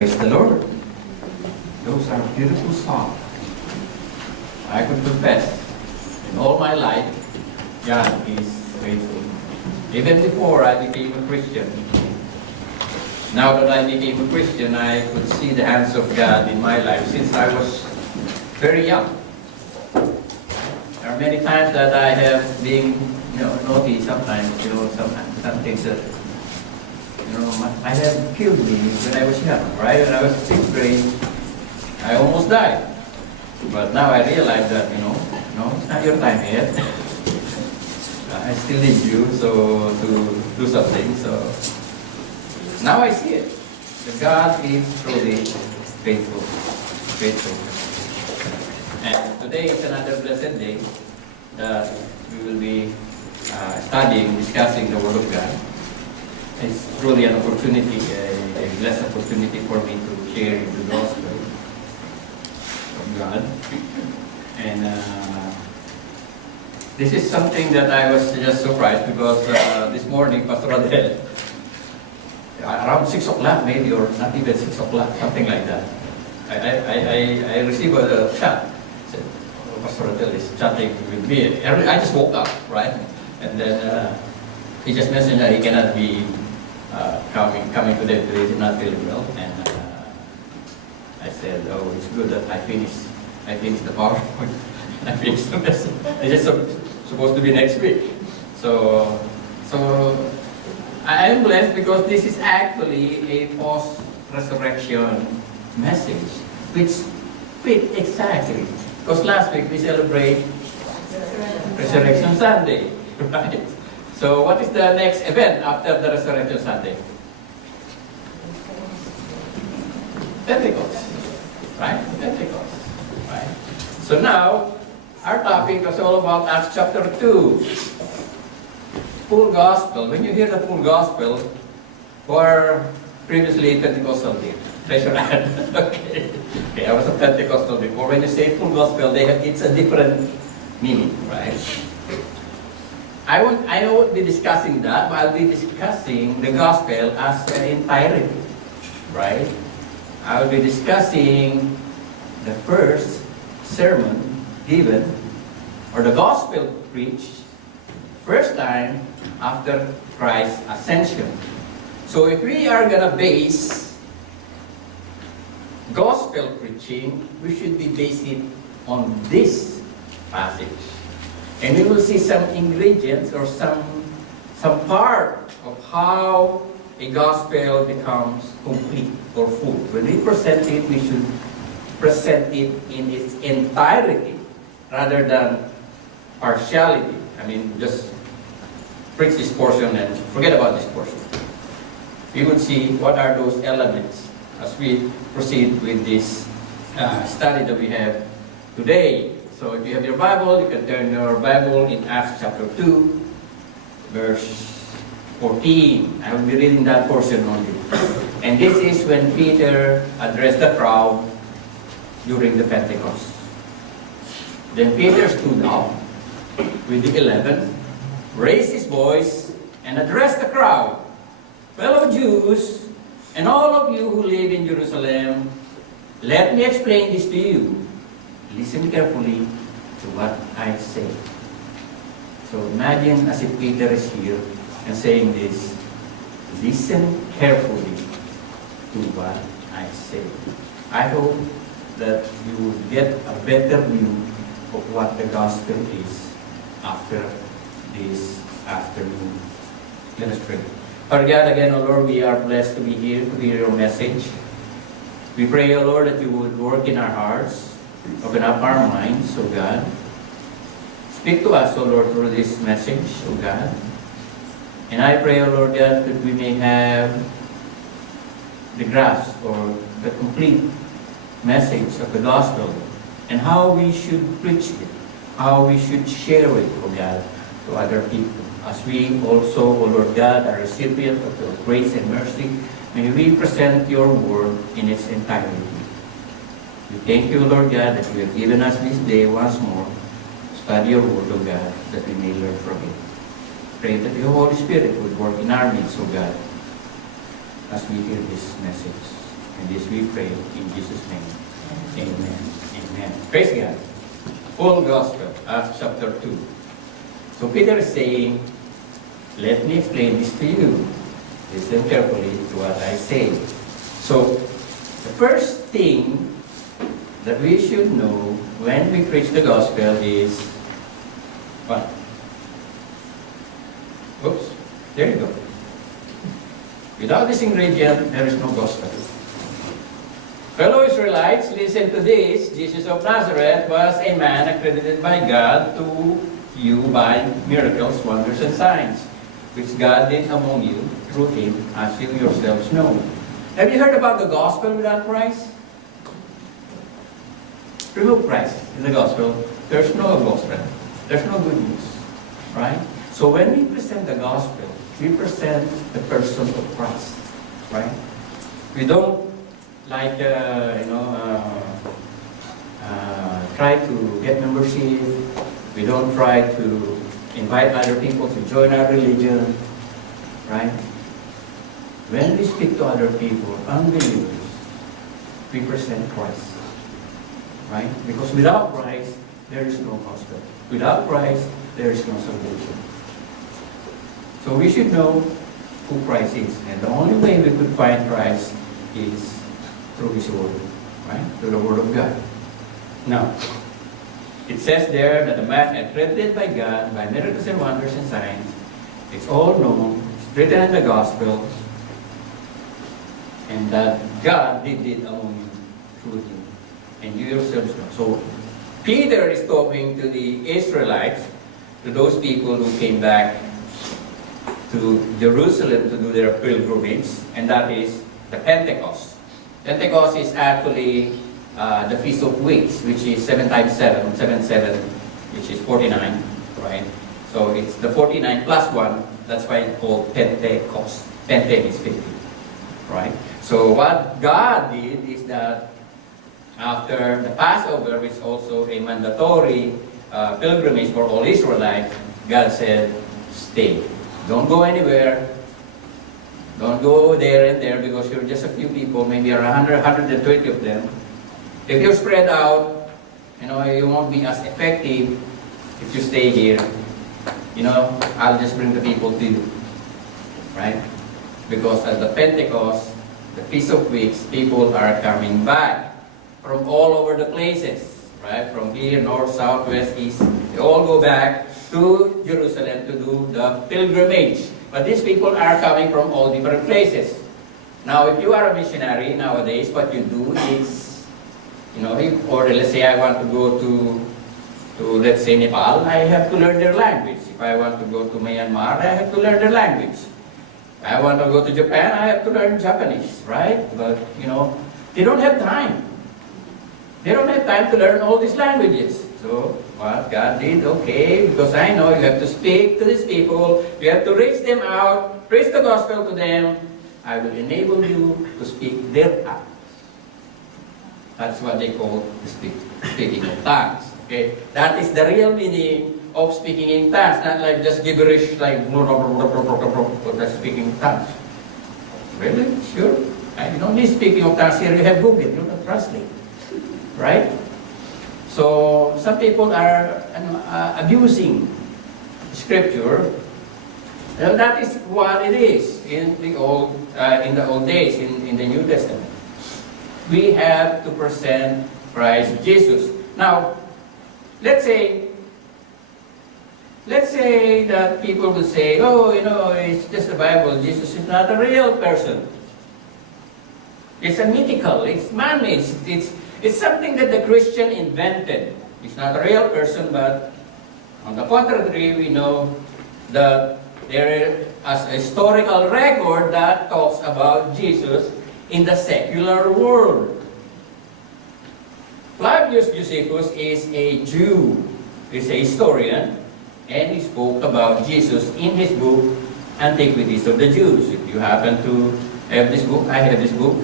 Praise the Lord. Those are beautiful songs. I could confess, in all my life, God is faithful. Even before I became a Christian, now that I became a Christian, I could see the hands of God in my life since I was very young. There are many times that I have been, naughty sometimes, some things that I had killed me when I was young, right? When I was 6th grade, I almost died. But now I realize that, it's not your time yet. I still need you, so to do something. So now I see it. That God is truly faithful. Faithful. And today is another blessed day that we will be studying, discussing the Word of God. It's truly an opportunity, a blessed opportunity for me to share the gospel of God. And this is something that I was just surprised because this morning, Pastor Adel, around 6 o'clock maybe, or not even 6 o'clock, something like that, I received a chat. Said, Pastor Adel is chatting with me. I just woke up, right? And then he just mentioned that he cannot be coming today because he's not feeling well, and I said, "Oh, it's good that I finished the PowerPoint. I finished the message. It's just supposed to be next week." So I am blessed because this is actually a post-resurrection message, which fit exactly. Because last week we celebrate Resurrection Sunday, right? So what is the next event after the Resurrection Sunday? Pentecost, right? Pentecost, right? So now, our topic is all about Acts chapter 2. Full gospel. When you hear the full gospel, or previously Pentecostal did. Raise your hand. Okay, I was a Pentecostal before. When you say full gospel, it's a different meaning, right? I won't be discussing that, but I'll be discussing the gospel as an entirety, right? I'll be discussing the first sermon given, or the gospel preached, first time after Christ's ascension. So if we are going to base gospel preaching, we should be basing on this passage. And we will see some ingredients or some part of how a gospel becomes complete or full. When we present it, we should present it in its entirety rather than partiality. I mean, just preach this portion and forget about this portion. We would see what are those elements as we proceed with this study that we have today. So if you have your Bible, you can turn your Bible in Acts chapter 2, verse 14. I will be reading that portion only. And this is when Peter addressed the crowd during the Pentecost. Then Peter stood up with the 11, raised his voice, and addressed the crowd. "Fellow Jews, and all of you who live in Jerusalem, let me explain this to you. Listen carefully to what I say." So imagine as if Peter is here and saying this, listen carefully to what I say. I hope that you will get a better view of what the gospel is after this afternoon. Let us pray. Father God, again, O Lord, we are blessed to be here to hear your message. We pray, O Lord, that you would work in our hearts, open up our minds, O God. Speak to us, O Lord, through this message, O God. And I pray, O Lord God, that we may have the grasp or the complete message of the gospel and how we should preach it, how we should share it, O God, to other people. As we also, O Lord God, are recipient of your grace and mercy, may we present your word in its entirety. We thank you, Lord God, that you have given us this day once more to study your word, O God, that we may learn from it. Pray that your Holy Spirit would work in our midst, O God, as we hear this message. And this we pray in Jesus' name. Amen. Amen. Praise God. Full gospel, Acts chapter 2. So Peter is saying, let me explain this to you. Listen carefully to what I say. So, the first thing that we should know when we preach the gospel is what? Oops, there you go. Without this ingredient, there is no gospel. Fellow Israelites, listen to this. Jesus of Nazareth was a man accredited by God to you by miracles, wonders, and signs, which God did among you through him, as you yourselves know. Have you heard about the gospel without Christ? Remove Christ in the gospel, there's no gospel. There's no good news. Right? So when we present the gospel, we present the person of Christ. Right? We don't try to get membership. We don't try to invite other people to join our religion. Right? When we speak to other people, unbelievers, we present Christ. Right? Because without Christ, there is no gospel. Without Christ, there is no salvation. So we should know who Christ is. And the only way we could find Christ is through His Word. Right? Through the Word of God. Now, it says there that the man accredited by God, by miracles and wonders and signs, it's all known, it's written in the Gospel, and that God did it among you through Him. And you yourselves know. So, Peter is talking to the Israelites, to those people who came back to Jerusalem to do their pilgrimage, and that is the Pentecost. Pentecost is actually the Feast of Weeks, which is 7 times 7, 7, 7, which is 49, right? So it's the 49 plus 1, that's why it's called Pentecost. Pente is 50, right? So what God did is that after the Passover, which is also a mandatory pilgrimage for all Israelites, God said, stay. Don't go anywhere. Don't go there and there because you're just a few people, maybe 100, 120 of them. If you're spread out, you won't be as effective if you stay here. I'll just bring the people to you. Right? Because at the Pentecost, the Feast of Weeks, people are coming back from all over the places. Right? From here, north, south, west, east. They all go back to Jerusalem to do the pilgrimage. But these people are coming from all different places. Now, if you are a missionary nowadays, what you do is, or let's say I want to go to let's say Nepal, I have to learn their language. If I want to go to Myanmar, I have to learn their language. If I want to go to Japan, I have to learn Japanese, right? But, they don't have time. They don't have time to learn all these languages. So, what God did, okay, because I know you have to speak to these people, you have to reach them out, preach the gospel to them, I will enable you to speak their tongues. That's what they call speaking of tongues. Okay? That is the real meaning of speaking in tongues, not like just gibberish, like just speaking tongues. Really? Sure? You don't need speaking of tongues here, you have Google, you don't translate. Right? So, some people are abusing Scripture. Well, that is what it is in the old days, in the New Testament. We have to present Christ Jesus. Now, let's say that people will say, it's just the Bible. Jesus is not a real person. It's a mythical. It's man-made. It's something that the Christian invented. It's not a real person, but on the contrary, we know that there is a historical record that talks about Jesus in the secular world. Flavius Josephus is a Jew, he's a historian, and he spoke about Jesus in his book, Antiquities of the Jews. If you happen to have this book, I have this book,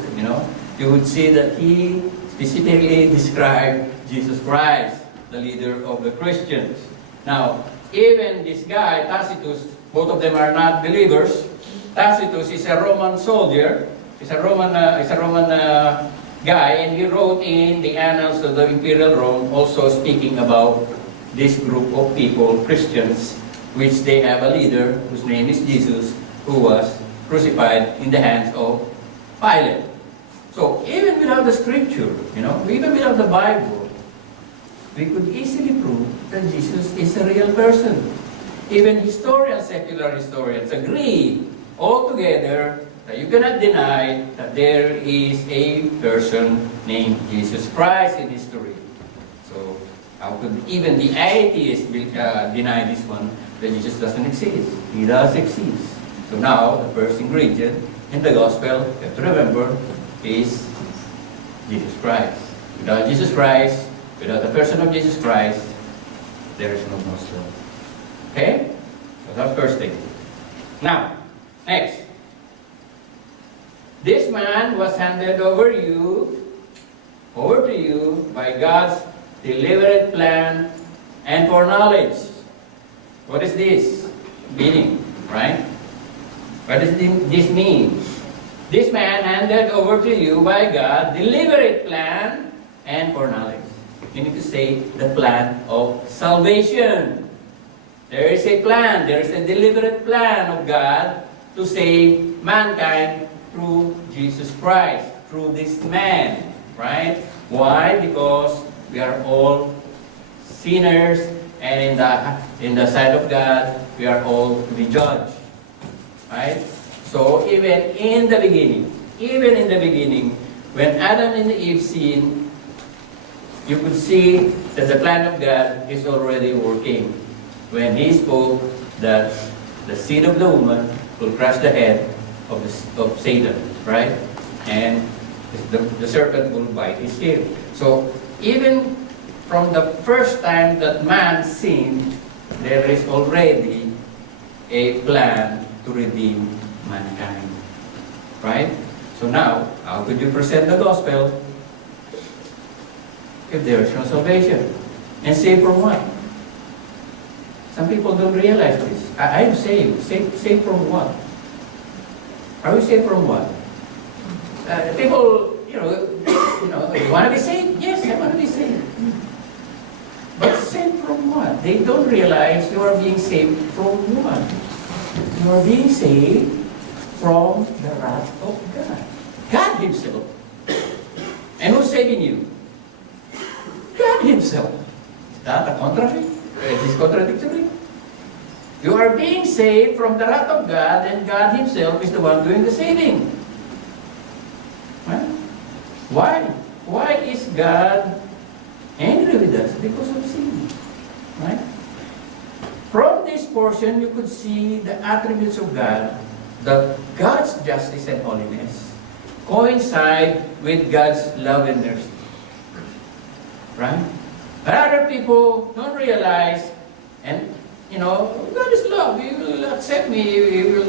you would see that he specifically described Jesus Christ, the leader of the Christians. Now, even this guy, Tacitus, both of them are not believers. Tacitus is a Roman soldier, He's a Roman guy, and he wrote in the Annals of the Imperial Rome, also speaking about this group of people, Christians, which they have a leader whose name is Jesus, who was crucified in the hands of Pilate. So even without the scripture, even without the Bible, we could easily prove that Jesus is a real person. Even historians, secular historians, agree altogether that you cannot deny that there is a person named Jesus Christ in history. So how could even the atheists deny this one, that Jesus doesn't exist? He does exist. So now, the first ingredient in the gospel, you have to remember, is Jesus Christ. Without Jesus Christ, without the person of Jesus Christ, there is no gospel. Okay? So that's the first thing. Now, next. This man was handed over to you by God's deliberate plan and foreknowledge. What is this meaning, right? What does this mean? This man handed over to you by God deliberate plan and foreknowledge. Meaning to say, the plan of salvation. There is a plan, there is a deliberate plan of God to save mankind through Jesus Christ, through this man, right? Why? Because we are all sinners, and in the sight of God, we are all to be judged, right? So even in the beginning, when Adam and Eve sinned, you could see that the plan of God is already working. When He spoke that the seed of the woman will crush the head of Satan, right? And the serpent will bite his heel. So even from the first time that man sinned, there is already a plan to redeem mankind, right? So now, how could you present the gospel if there is no salvation? And save from what? Some people don't realize this. I'm saved. Saved from what? Are we saved from what? People, you want to be saved? Yes, I want to be saved. But saved from what? They don't realize you are being saved from what? You are being saved from the wrath of God. God Himself. And who's saving you? God Himself. Is that a contrary? Is this contradictory? You are being saved from the wrath of God, and God Himself is the one doing the saving. Right? Why? Why is God angry with us? Because of sin. Right? From this portion, you could see the attributes of God, that God's justice and holiness coincide with God's love and mercy. Right? But other people don't realize, and God is love. He will accept me. We're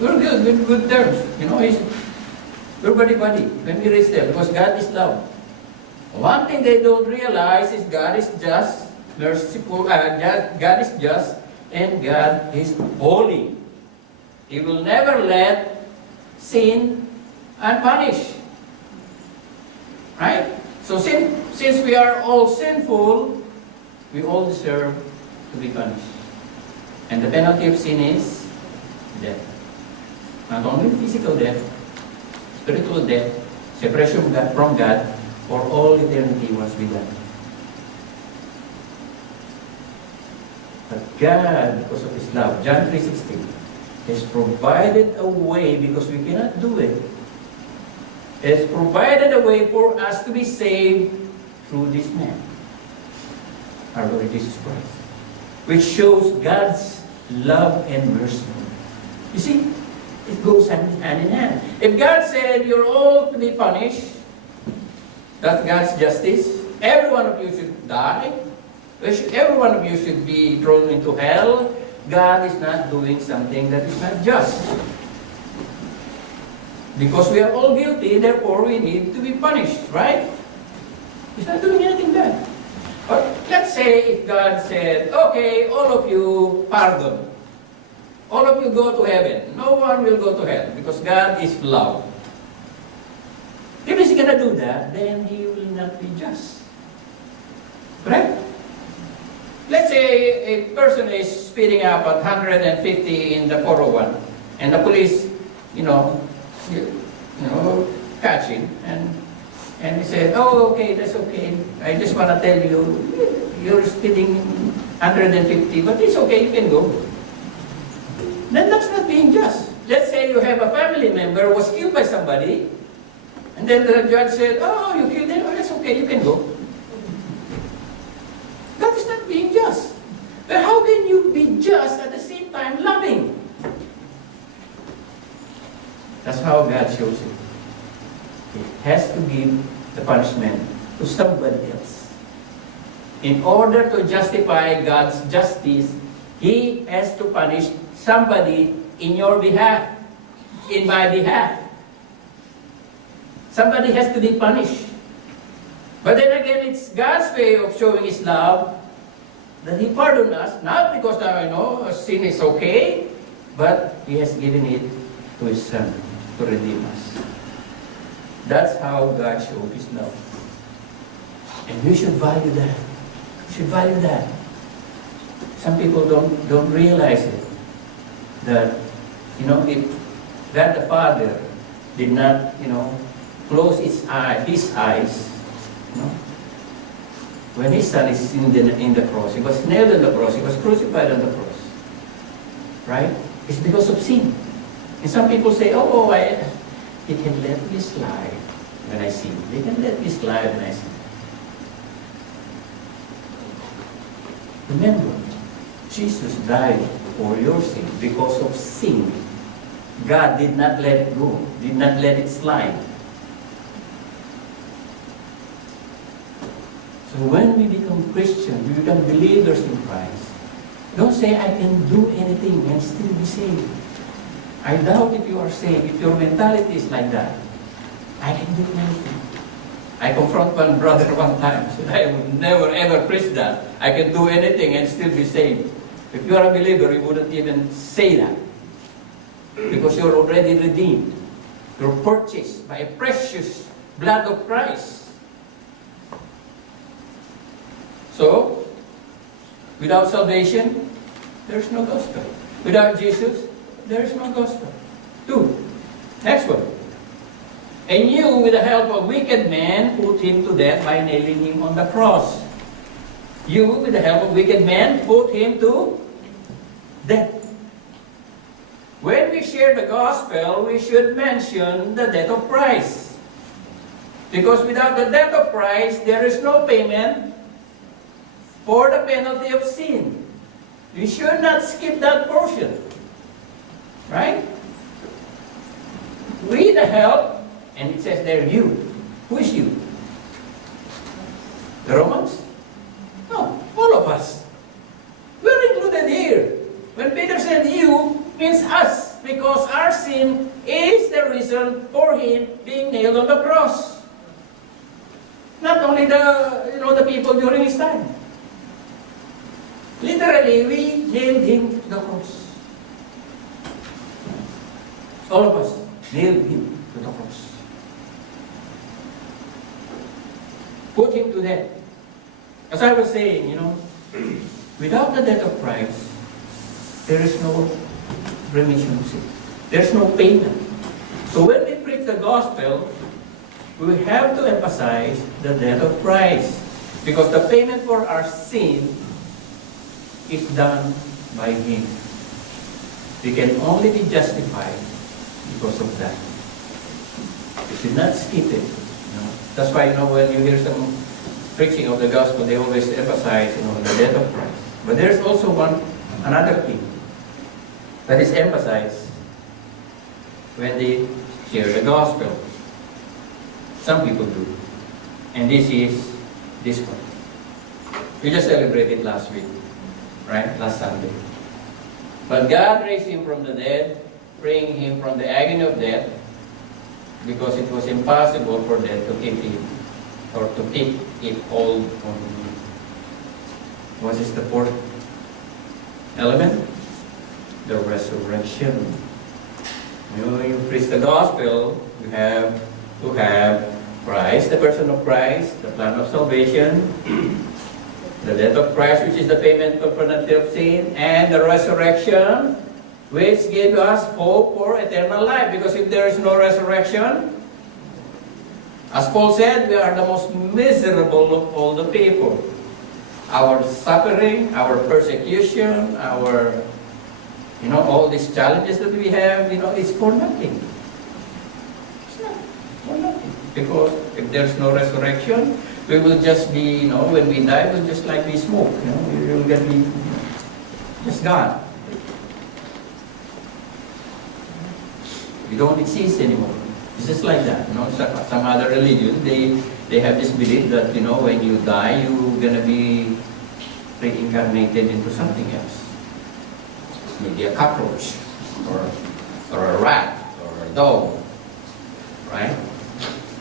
good, in good terms. We're buddy when we reach there, because God is love. One thing they don't realize is God is just, merciful. God is just, and God is holy. He will never let sin unpunished. Right? So since we are all sinful, we all deserve to be punished. And the penalty of sin is death. Not only physical death, spiritual death, separation from God, for all eternity once we die. But God, because of His love, John 3:16, has provided a way, because we cannot do it, has provided a way for us to be saved through this man, our Lord Jesus Christ, which shows God's love and mercy. You see, it goes hand in hand. If God said you're all to be punished, that's God's justice. Every one of you should die. Every one of you should be thrown into hell. God is not doing something that is not just. Because we are all guilty, therefore we need to be punished, right? He's not doing anything bad. But let's say if God said, okay, all of you, pardon. all of you go to heaven. No one will go to hell because God is love. If He's going to do that, then He will not be just. Correct? Let's say a person is speeding up at 150 in the 401, and the police, catch him, and he said, "Oh, okay, that's okay. I just want to tell you, you're speeding 150, but it's okay, you can go." Then that's not being just. Let's say you have a family member who was killed by somebody, and then the judge said, "Oh, you killed him, oh, that's okay, you can go." That is not being just. But how can you be just at the same time loving? That's how God shows it. He has to give the punishment to somebody else. In order to justify God's justice, He has to punish somebody in your behalf, in my behalf. Somebody has to be punished. But then again, it's God's way of showing His love that He pardoned us, not because sin is okay, but He has given it to His Son to redeem us. That's how God showed His love. And we should value that. We should value that. Some people don't realize it. That, if God the Father did not, close His eyes, when His Son is in the cross, He was nailed on the cross, He was crucified on the cross. Right? It's because of sin. And some people say, He can let me slide when I sin. He can let me slide when I sin. Remember, Jesus died for your sin because of sin. God did not let it go, did not let it slide. So when we become Christian, we become believers in Christ, don't say, "I can do anything and still be saved." I doubt if you are saved, if your mentality is like that. I can do anything. I confront one brother one time, said, "I would never ever preach that. I can do anything and still be saved." If you are a believer, you wouldn't even say that. Because you're already redeemed. You're purchased by a precious blood of Christ. So, without salvation, there's no gospel. Without Jesus, there is no gospel. 2. Next one. And you, with the help of wicked men, put Him to death by nailing Him on the cross. You, with the help of wicked men, put Him to death. When we share the gospel, we should mention the death of Christ. Because without the death of Christ, there is no payment for the penalty of sin. We should not skip that portion. Right? With the help, and it says there, you. Who is you? The Romans? No, all of us. We're included here. When Peter said you, means us, because our sin is the reason for Him being nailed on the cross. Not only the people during His time. Literally, we nailed Him to the cross. All of us nailed Him to the cross. Put Him to death. As I was saying, without the death of Christ, there is no remission of sin. There's no payment. So when we preach the gospel, we have to emphasize the death of Christ. Because the payment for our sin is done by Him. We can only be justified because of that. We should not skip it. That's why, when you hear some preaching of the gospel, they always emphasize, the death of Christ. But there's also another thing that is emphasized when they share the gospel. Some people do. And this is this one. We just celebrated last week, right? Last Sunday. But God raised Him from the dead, freeing Him from the agony of death, because it was impossible for death to keep Him, or to keep it hold on Him. What is the fourth element? the resurrection. When you preach the gospel, you have to have Christ, the person of Christ, the plan of salvation, the death of Christ, which is the payment for penalty of sin, and the resurrection, which gives us hope for eternal life. Because if there is no resurrection, as Paul said, we are the most miserable of all the people. Our suffering, our persecution, our, all these challenges that we have, it's for nothing. It's not for nothing. Because if there's no resurrection, we will just be, when we die, we'll just like be smoke. We will get be just gone. We don't exist anymore. It's just like that. Some other religion, they have this belief that, when you die, you're going to be reincarnated into something else. Maybe a cockroach, or a rat, or a dog, right?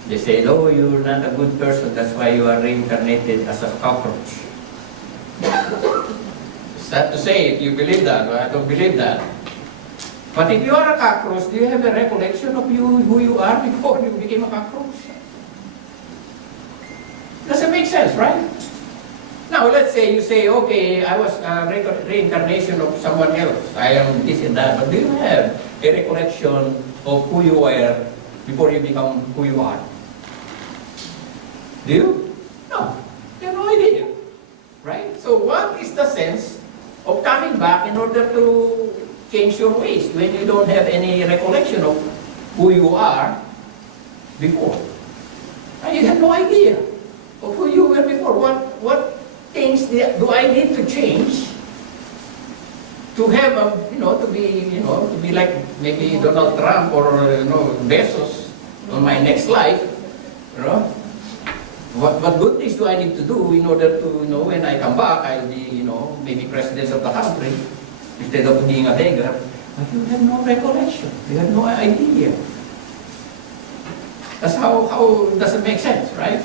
They say, oh, you're not a good person, that's why you are reincarnated as a cockroach. It's sad to say if you believe that, but I don't believe that. But if you are a cockroach, do you have a recollection of who you are before you became a cockroach? Doesn't make sense, right? Now, let's say you say, okay, I was a reincarnation of someone else. I am this and that. But do you have a recollection of who you were before you become who you are? Do you? No. You have no idea. Right? So what is the sense of coming back in order to change your ways when you don't have any recollection of who you are before? And you have no idea of who you were before. What things do I need to change to have to be like maybe Donald Trump or Bezos on my next life? What good things do I need to do in order to when I come back I'll be maybe president of the country instead of being a beggar? But you have no recollection. You have no idea. That's how doesn't make sense, right?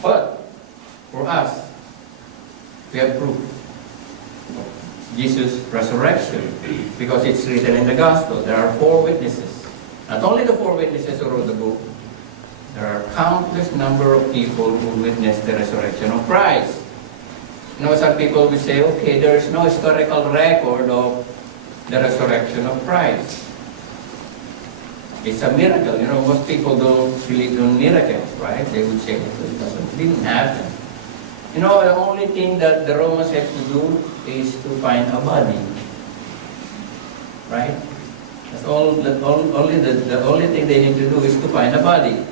But for us, we have proof of Jesus' resurrection because it's written in the gospel. There are 4 witnesses. Not only the 4 witnesses who wrote the book, there are countless number of people who witnessed the resurrection of Christ. Some people will say, okay, there is no historical record of the resurrection of Christ. It's a miracle. Most people don't believe in miracles, right? They would say, it didn't happen. The only thing that the Romans have to do is to find a body. Right? That's all. The only thing they need to do is to find a body.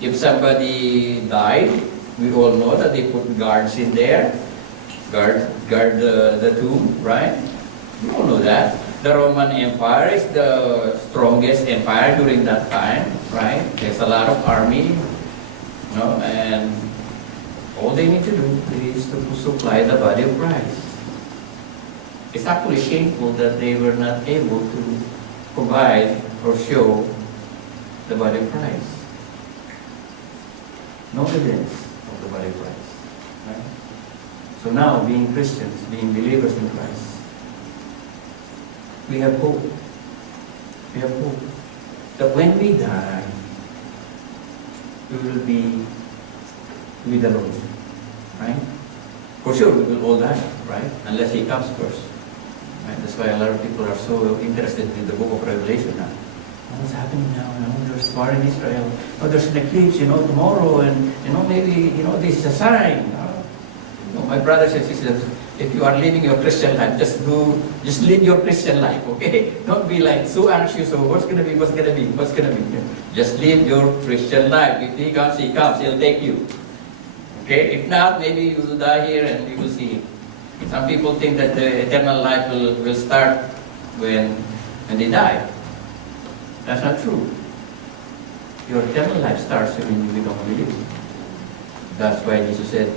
If somebody died, we all know that they put guards in there, guard the tomb, right? We all know that. The Roman Empire is the strongest empire during that time, right? There's a lot of army, and all they need to do is to supply the body of Christ. It's actually shameful that they were not able to provide or show the body of Christ. No evidence of the body of Christ. Right? So now, being Christians, being believers in Christ, we have hope. We have hope that when we die, we will be with the Lord. Right? For sure, we will all die, right? Unless He comes first. Right? That's why a lot of people are so interested in the book of Revelation now. What's happening now? There's war in Israel. There's an eclipse, tomorrow, and maybe this is a sign. My brothers and sisters, if you are living your Christian life, just live your Christian life, okay? Don't be like so anxious over what's gonna be. Just live your Christian life. If He comes, He'll take you. Okay? If not, maybe you will die here and you will see Him. Some people think that the eternal life will start when they die. That's not true. Your eternal life starts when you become a believer. That's why Jesus said,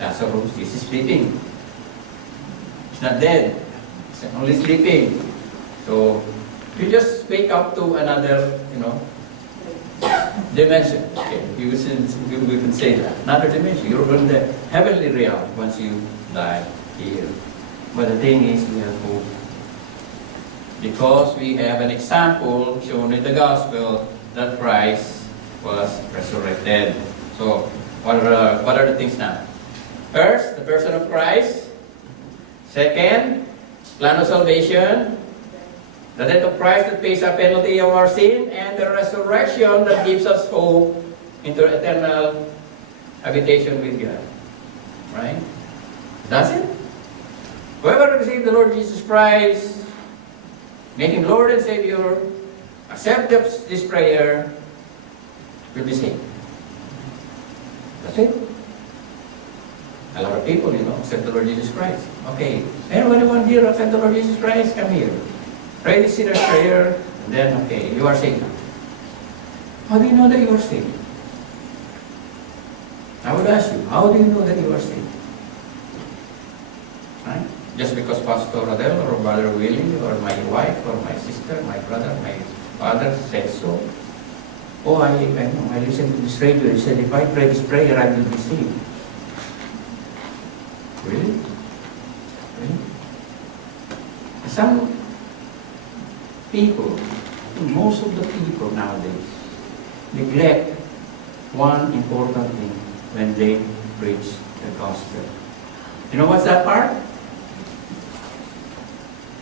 Lazarus is sleeping. It's not dead. It's only sleeping. So, you just wake up to another, dimension. Okay, we can say that. Another dimension. You're in the heavenly realm once you die here. But the thing is, we have hope. Because we have an example shown in the gospel that Christ was resurrected. So, what are the things now? First, the person of Christ. Second, plan of salvation. The death of Christ that pays a penalty of our sin. And the resurrection that gives us hope into eternal habitation with God. Right? That's it. Whoever receives the Lord Jesus Christ, make Him Lord and Savior, accept this prayer, will be saved. That's it. A lot of people, accept the Lord Jesus Christ. Okay. Anyone here accept the Lord Jesus Christ? Come here. Pray this sinner's prayer, and then, okay, you are saved. How do you know that you are saved? I would ask you, how do you know that you are saved? Right? Just because Pastor Adel or Brother Willie or my wife or my sister, my brother, my father said so. Oh, I listened to this radio. He said, if I pray this prayer, I will be saved. Really? Really? Some people, most of the people nowadays, neglect one important thing when they preach the gospel. You know what's that part?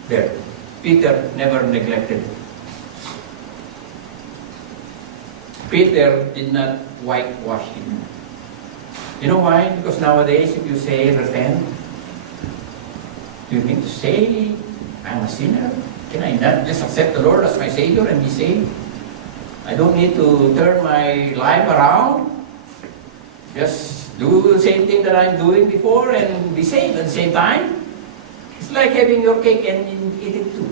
There. Peter never neglected. Peter did not whitewash him. You know why? Because nowadays, if you say repent, you need to say, I'm a sinner. Can I not just accept the Lord as my Savior and be saved? I don't need to turn my life around. Just do the same thing that I'm doing before and be saved at the same time. It's like having your cake and eat it too.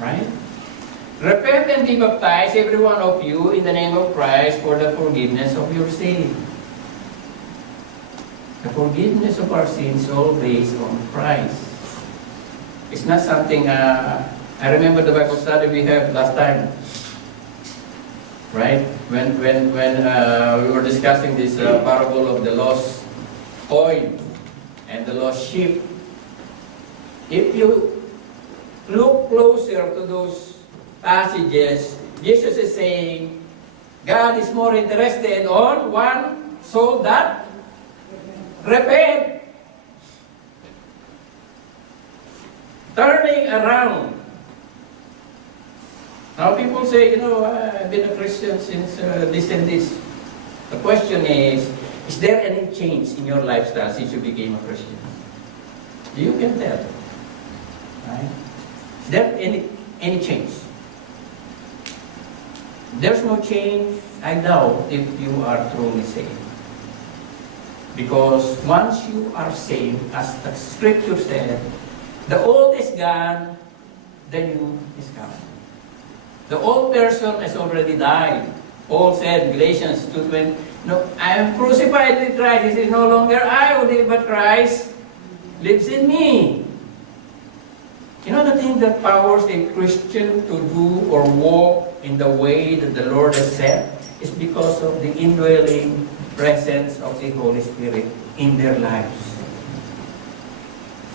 Right? Repent and be baptized, every one of you, in the name of Christ for the forgiveness of your sin. The forgiveness of our sins is all based on Christ. It's not something, I remember the Bible study we had last time. Right? When we were discussing this parable of the lost coin and the lost sheep. If you look closer to those passages, Jesus is saying, God is more interested on one soul that repent, turning around. Now people say, I've been a Christian since this and this. The question is there any change in your lifestyle since you became a Christian? You can tell. Right? Is there any change? There's no change, I doubt, if you are truly saved. Because once you are saved, as the scripture said, the old is gone, the new is come. The old person has already died. Paul said in Galatians 2:20, no, I am crucified with Christ. It is no longer I who live, but Christ lives in me. You know the thing that powers a Christian to do or walk in the way that the Lord has said is because of the indwelling presence of the Holy Spirit in their lives.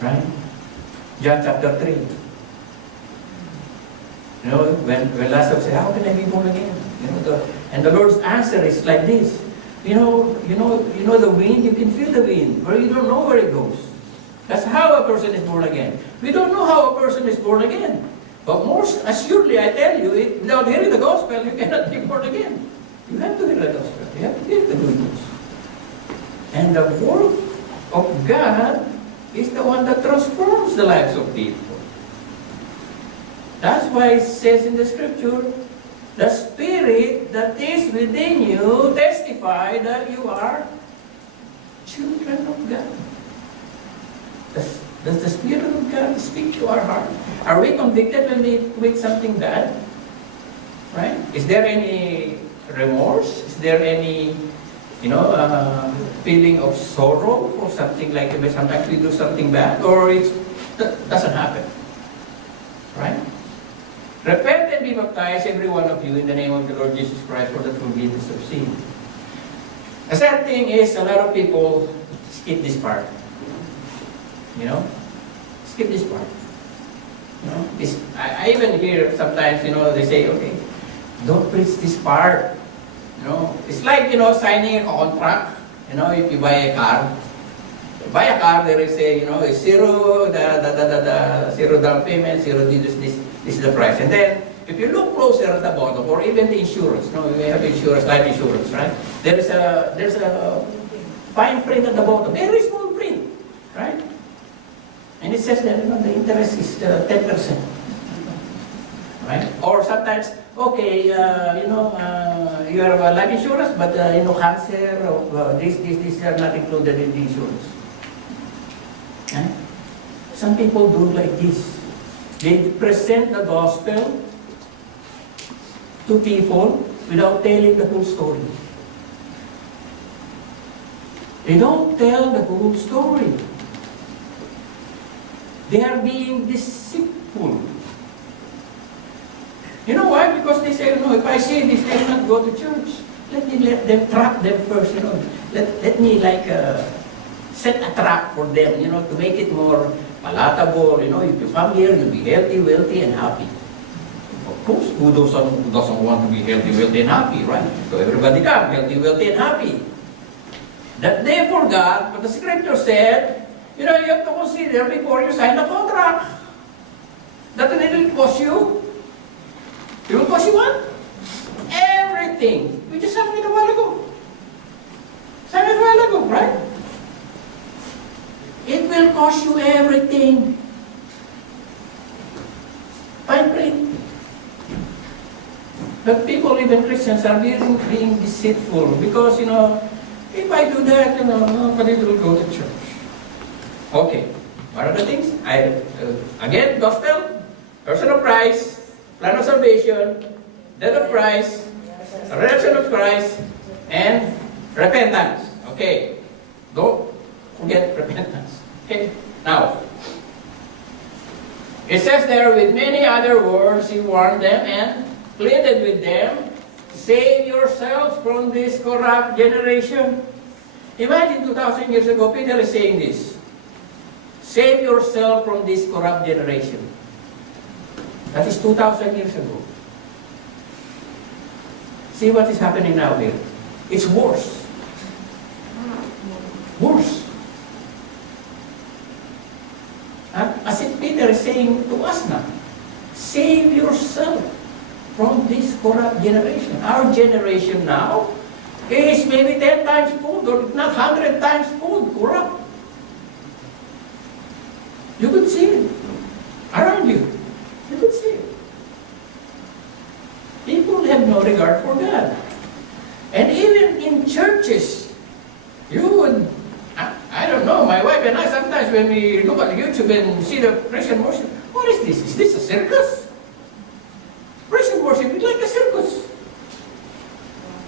Right? John chapter 3. When Lazarus said, how can I be born again? And the Lord's answer is like this. You know the wind, you can feel the wind, but you don't know where it goes. That's how a person is born again. We don't know how a person is born again. But most assuredly, I tell you, without hearing the gospel, you cannot be born again. You have to hear the gospel. You have to hear the good news. And the word of God is the one that transforms the lives of people. That's why it says in the scripture, the Spirit that is within you testify that you are children of God. Does the Spirit of God speak to our heart? Are we convicted when we commit something bad? Right? Is there any remorse? Is there any, feeling of sorrow for something like sometimes we do something bad, or it doesn't happen? Right? Repent and be baptized, every one of you, in the name of the Lord Jesus Christ for the forgiveness of sin. The sad thing is, a lot of people skip this part. Skip this part. You know, I even hear sometimes, they say, okay, don't preach this part. It's like, signing a contract. If you buy a car, there is it's zero, the zero down payment, zero this is the price. And then, if you look closer at the bottom, or even the insurance, we have insurance, life insurance, right? There's a fine print at the bottom, very small print, right? And it says that the interest is 10%, right? Or sometimes, okay, you have a life insurance, but cancer or this are not included in the insurance. Right? Some people do like this. They present the gospel to people without telling the whole story. They don't tell the whole story. They are being deceitful. You know why? Because they say, if I say this, they will not go to church. Let them trap them first, Let me set a trap for them, to make it more palatable. If you come here, you'll be healthy, wealthy, and happy. Of course, who doesn't want to be healthy, wealthy, and happy, right? So everybody come, healthy, wealthy, and happy. That they forgot, but the scripture said, you have to consider before you sign the contract. That it will cost you. It will cost you what? Everything. We just sang it a while ago. Sang it a while ago, right? It will cost you everything. Fine print. But people, even Christians, are being deceitful because, if I do that, nobody will go to church. Okay, what are the things? Again, gospel, person of Christ, plan of salvation, death of Christ, resurrection of Christ, and repentance. Okay, don't forget repentance. Okay, now, it says there, with many other words, he warned them and pleaded with them, save yourselves from this corrupt generation. Imagine 2,000 years ago, Peter is saying this. Save yourself from this corrupt generation. That is 2,000 years ago. See what is happening now here. It's worse. Worse. As if Peter is saying to us now, save yourself from this corrupt generation. Our generation now is maybe 10 times food, or not 100 times food, corrupt. You could see it around you. You could see it. People have no regard for God. And even in churches, you would, I don't know, my wife and I, sometimes when we look at YouTube and see the praise and worship, what is this? Is this a circus? Praise and worship is like a circus.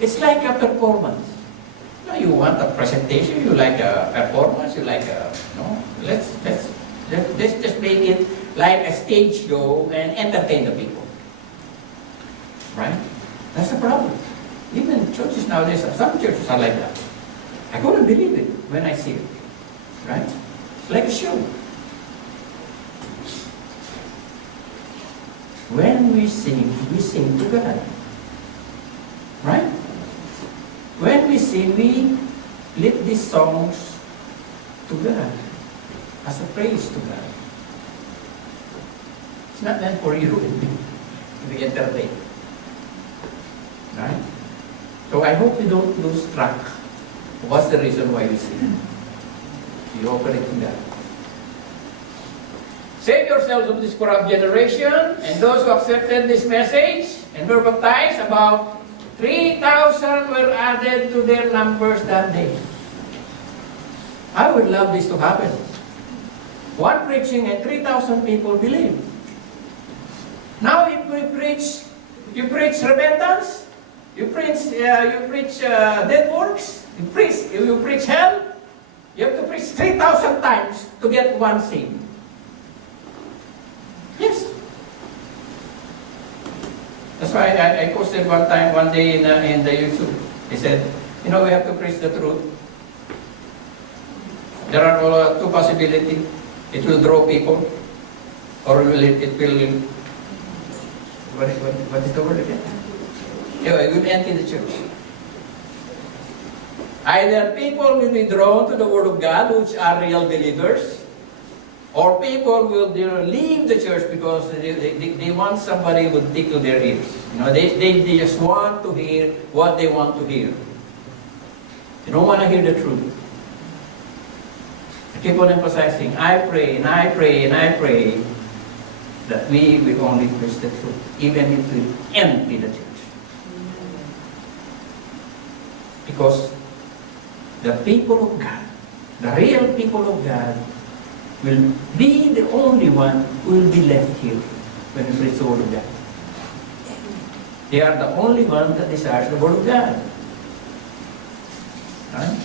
It's like a performance. You want a presentation, you like a performance, you like a, let's just make it like a stage show and entertain the people. Right? That's the problem. Even churches nowadays, some churches are like that. I couldn't believe it when I see it. Right? It's like a show. When we sing to God. Right? When we sing, we lift these songs to God as a praise to God. It's not meant for you and me to be entertained. Right? So I hope you don't lose track. What's the reason why we sing? You open it to God. Save yourselves of this corrupt generation, and those who accepted this message and were baptized, about 3,000 were added to their numbers that day. I would love this to happen. One preaching and 3,000 people believe. Now if you preach repentance, you preach dead works, you preach hell, you have to preach 3,000 times to get one saved. Yes. That's why I posted one day in the YouTube. He said, we have to preach the truth. There are two possibilities. It will draw people. Or it will, what is the word again? Yeah, it will empty the church. Either people will be drawn to the Word of God, which are real believers, or people will leave the church because they want somebody who would tickle their ears. They just want to hear what they want to hear. They don't want to hear the truth. I keep on emphasizing, I pray and I pray and I pray that we will only preach the truth, even if we empty the church. Because the people of God, the real people of God, will be the only one who will be left here when we preach the Word of God. They are the only one that desires the Word of God. Right?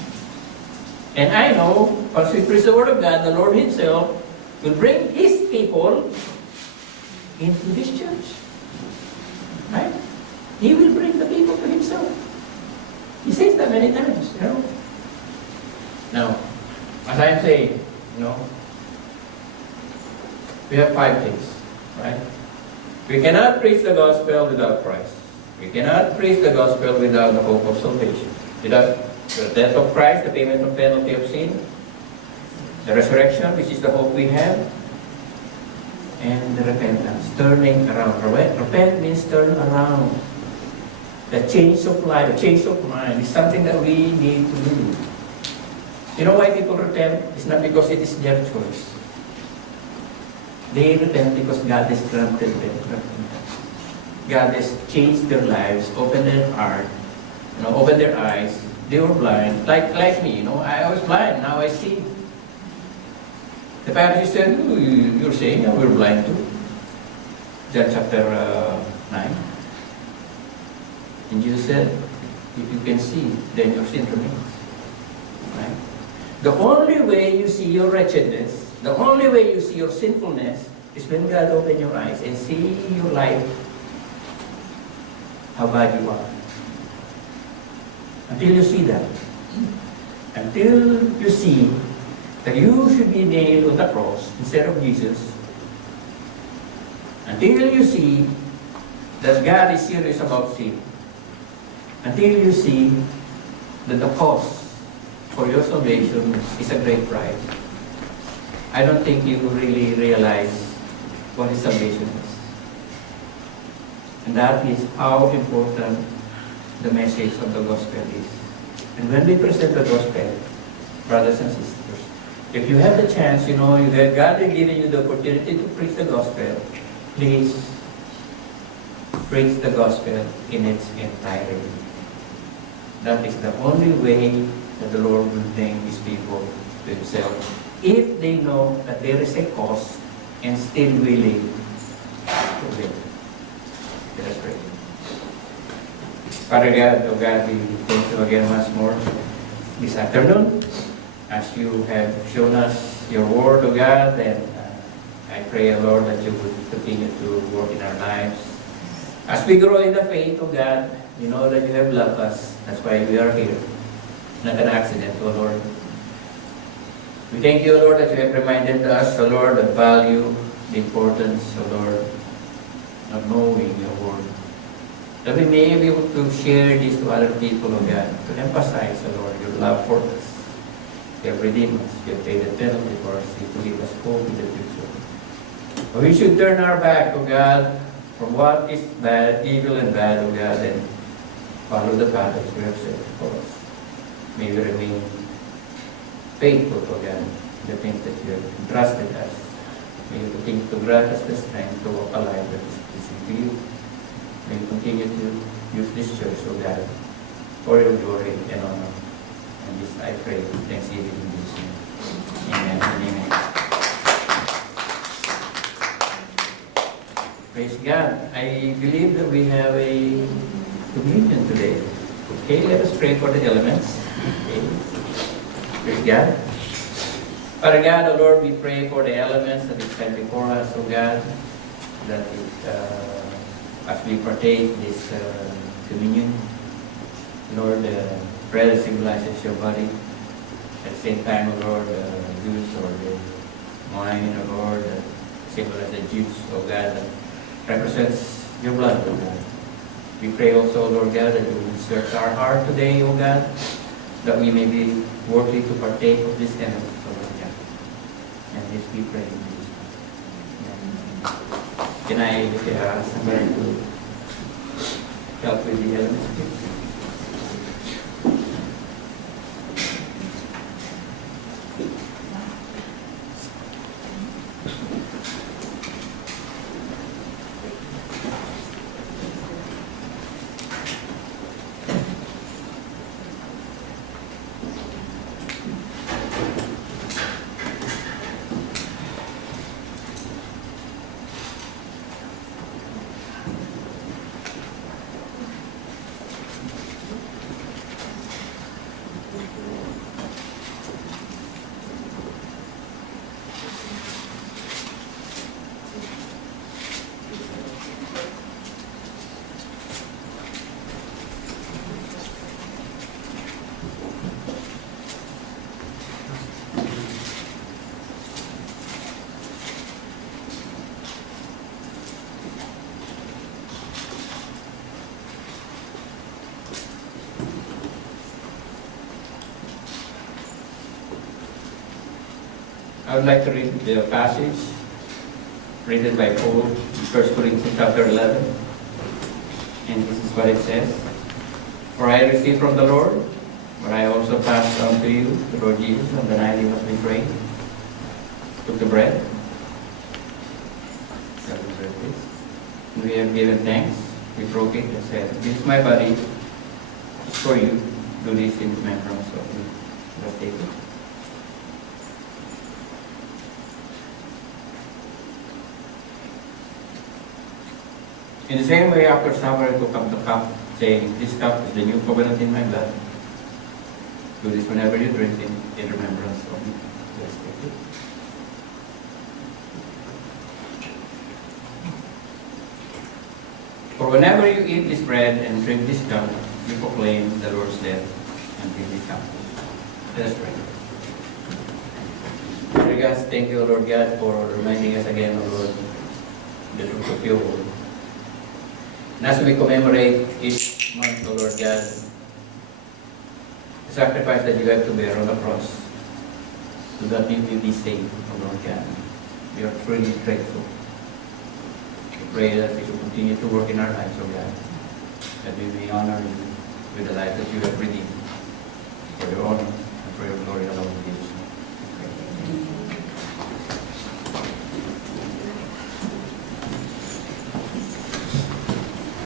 And I know, once we preach the Word of God, the Lord Himself will bring His people into His church. Right? He will bring the people to Himself. He says that many times, Now, as I am saying, we have 5 things, right? We cannot preach the gospel without Christ. We cannot preach the gospel without the hope of salvation. Without the death of Christ, the payment of penalty of sin, the resurrection, which is the hope we have, and the repentance, turning around. Repent means turn around. The change of life, the change of mind is something that we need to do. You know why people repent? It's not because it is their choice. They repent because God has granted them repentance. God has changed their lives, opened their heart, opened their eyes. They were blind, like me. I was blind. Now I see. The Pharisees said, "You're saying that we're blind too." John chapter 9. And Jesus said, "If you can see, then your sin remains." Right? The only way you see your wretchedness, the only way you see your sinfulness, is when God opens your eyes and see your life, how bad you are. Until you see that, until you see that you should be nailed on the cross instead of Jesus, until you see that God is serious about sin, until you see that the cost for your salvation is a great price, I don't think you really realize what His salvation is. And that is how important the message of the gospel is. And when we present the gospel, brothers and sisters, if you have the chance, that God has given you the opportunity to preach the gospel, please preach the gospel in its entirety. That is the only way that the Lord will bring His people to Himself, if they know that there is a cost and still willing to live. Let us pray. Father God, we thank you again once more this afternoon, as you have shown us your word, God, and I pray, Lord, that you would continue to work in our lives. As we grow in the faith, God, we know that you have loved us. That's why we are here. Not an accident, Lord. We thank you, Lord, that you have reminded us, Lord, the value, the importance, Lord, of knowing your word. That we may be able to share this to other people, God, to emphasize, Lord, your love for us. You have redeemed us. You have paid the penalty for us to give us hope in the future. But we should turn our back, God, from what is bad, evil and bad, God, and follow the path that you have set for us. May we remain faithful, God, the things that you have entrusted us. May you continue to grant us the strength to walk a life that is pleasing to you. May you continue to use this church, God, for your glory and honor. And this I pray, thanksgiving in Jesus' name. Amen and amen. Praise God. I believe that we have a communion today. Okay, let us pray for the elements. Okay. Praise God. Father God, O Lord, we pray for the elements that we set before us, O God, that as we partake this communion, Lord, the bread symbolizes your body. At the same time, O Lord, the juice or the wine, O Lord, symbol as a juice, oh God, that represents your blood, oh God. We pray also, Lord God, that you will search our heart today, oh God, that we may be worthy to partake of this element, oh Lord God. And this we pray in Jesus' name. Can I ask somebody to help with the elements, please? I would like to read the passage written by Paul, 1 Corinthians chapter 11. And this is what it says. For I received from the Lord, what I also passed on to you, the Lord Jesus, on the night he was betrayed, took the bread. And we have given thanks. We broke it and said, this is my body, it's for you. Do this in remembrance of me. Let's take it. In the same way, after supper, he took up the cup, saying, this cup is the new covenant in my blood. Do this whenever you drink it in remembrance of me. Let's take it. For whenever you eat this bread and drink this cup, you proclaim the Lord's death until he comes. Let us pray. Lord God, thank you, Lord God, for reminding us again, O Lord, the truth of your word. And as we commemorate each month, O Lord God, the sacrifice that you have to bear on the cross, so that we will be saved, O Lord God. We are truly grateful. We pray that we should continue to work in our lives, O God, that we may honor you with the life that you have redeemed, for your honor and for your glory alone in Jesus' name.